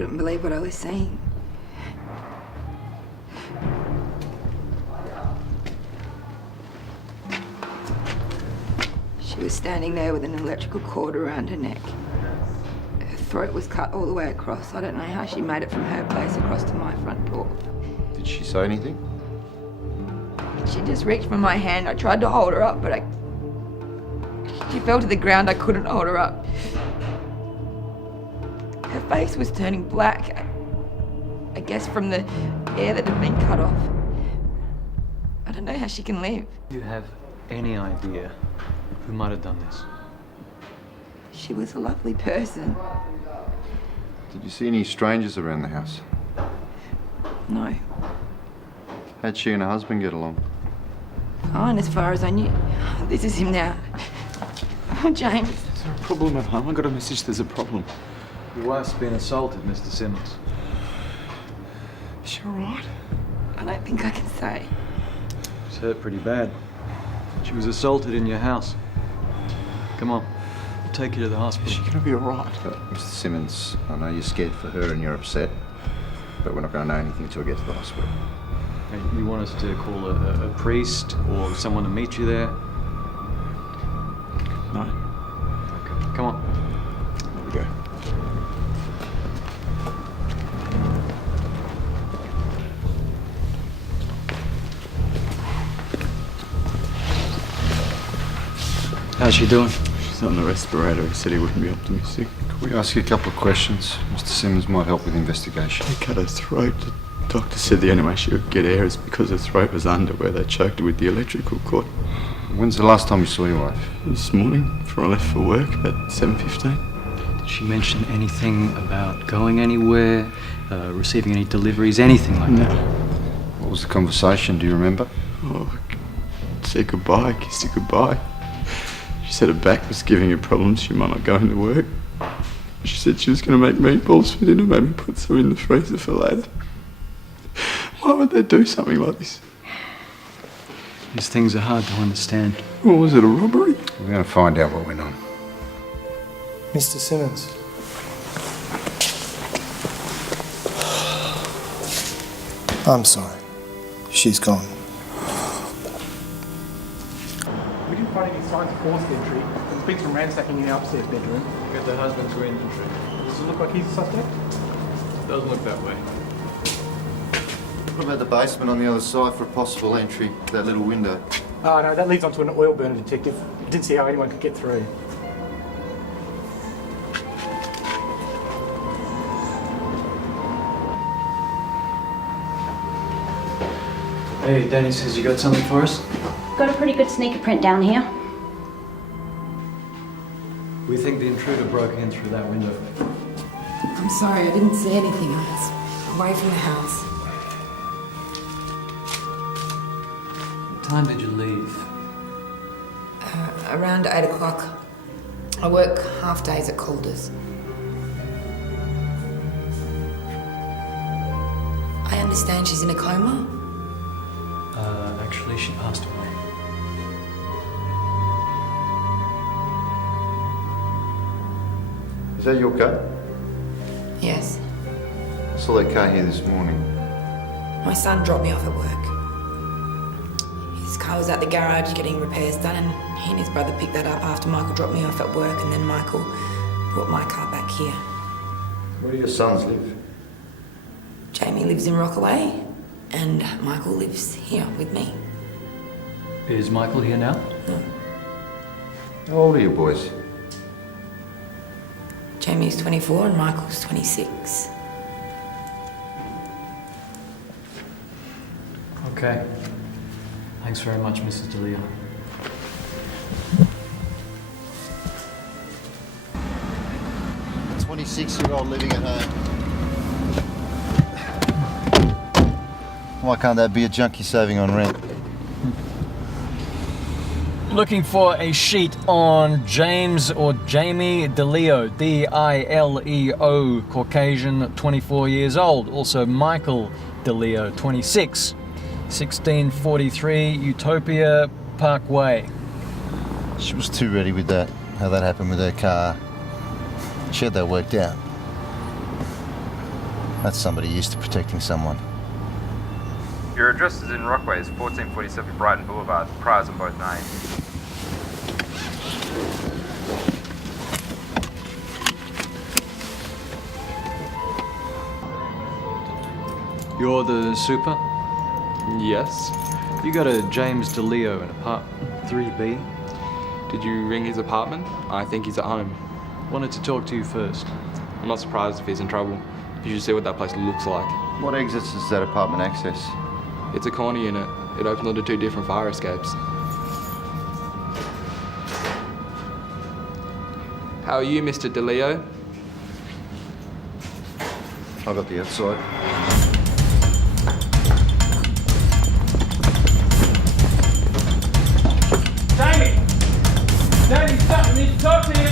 couldn't believe what I was seeing. She was standing there with an electrical cord around her neck. Her throat was cut all the way across. I don't know how she made it from her place across to my front door. Did she say anything? She just reached for my hand. I tried to hold her up, but she fell to the ground. I couldn't hold her up. Her face was turning black, I guess from the air that had been cut off. I don't know how she can live. Do you have any idea who might have done this? She was a lovely person. Did you see any strangers around the house? No. How'd she and her husband get along? Fine, as far as I knew. This is him now. Oh, James. Is there a problem at home? I got a message there's a problem. Your wife's been assaulted, Mr. Simmons. Is she all right? I don't think I can say. She's hurt pretty bad. She was assaulted in your house. Come on, we'll take you to the hospital. Is she going to be all right? Mr. Simmons, I know you're scared for her and you're upset, but we're not going to know anything until we get to the hospital. Hey, you want us to call a priest or someone to meet you there? No. Okay, come on. There we go. How's she doing? She's on the respirator. He said he wouldn't be optimistic. Can we ask you a couple of questions? Mr. Simmons might help with the investigation. They cut her throat. The doctor said the only way she would get air is because her throat was under where they choked her with the electrical cord. When's the last time you saw your wife? This morning, before I left for work, about 7:15. Did she mention anything about going anywhere, receiving any deliveries, anything like that? What was the conversation? Do you remember? Oh, I said goodbye, kissed her goodbye. She said her back was giving her problems, she might not go into work. She said she was going to make meatballs for dinner, maybe put some in the freezer for later. Why would they do something like this? These things are hard to understand. Or was it a robbery? We're going to find out what went on. Mr. Simmons. I'm sorry. She's gone. We didn't find any signs of forced entry. There's been some ransacking in the upstairs bedroom. Get the husband to inventory. Does it look like he's a suspect? Doesn't look that way. What about the basement on the other side for a possible entry? That little window. Oh no, that leads onto an oil burner detective. Didn't see how anyone could get through. Hey, Danny says you got something for us? Got a pretty good sneaker print down here. We think the intruder broke in through that window. I'm sorry, I didn't see anything. I was away from the house. What time did you leave? Around 8 o'clock. I work half days at Calder's. I understand she's in a coma. Actually, she passed away. Is that your car? Yes. I saw that car here this morning. My son dropped me off at work. His car was at the garage getting repairs done, and he and his brother picked that up after Michael dropped me off at work, and then Michael brought my car back here. Where do your sons live? Jamie lives in Rockaway, and Michael lives here with me. Is Michael here now? No. How old are you boys? Jamie's 24 and Michael's 26. Okay. Thanks very much, Mrs. DeLeo. A 26-year-old living at home. Why can't that be a junkie saving on rent? Looking for a sheet on James or Jamie DeLeo, D-I-L-E-O, Caucasian, 24 years old. Also Michael DeLeo, 26, 1643 Utopia Parkway. She was too ready with that, how that happened with her car. She had that worked out. That's somebody used to protecting someone. Your address is in Rockway's, 1447 Brighton Boulevard. Priors on both names. You're the super? Yes. You got a James DeLeo in apartment 3B? Did you ring his apartment? I think he's at home. Wanted to talk to you first. I'm not surprised if he's in trouble. You should see what that place looks like. What exits does that apartment access? It's a corner unit. It opens onto 2 different fire escapes. How are you, Mr. DeLeo? I got the outside. Jamie! Jamie, stop! I need to talk to you!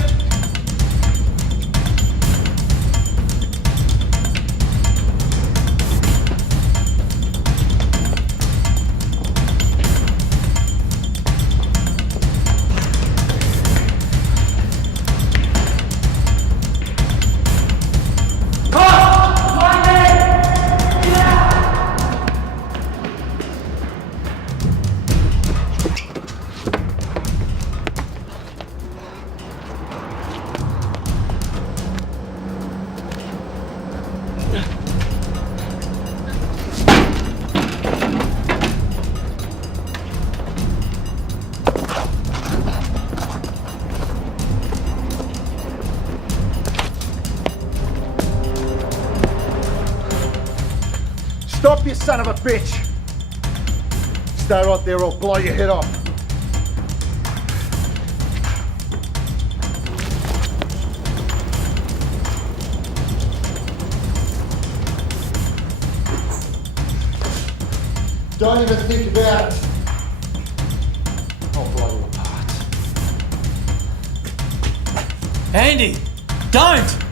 Stop, you son of a bitch! Stay right there or I'll blow your head off. Don't even think about it. I'll blow you apart. Andy! Don't!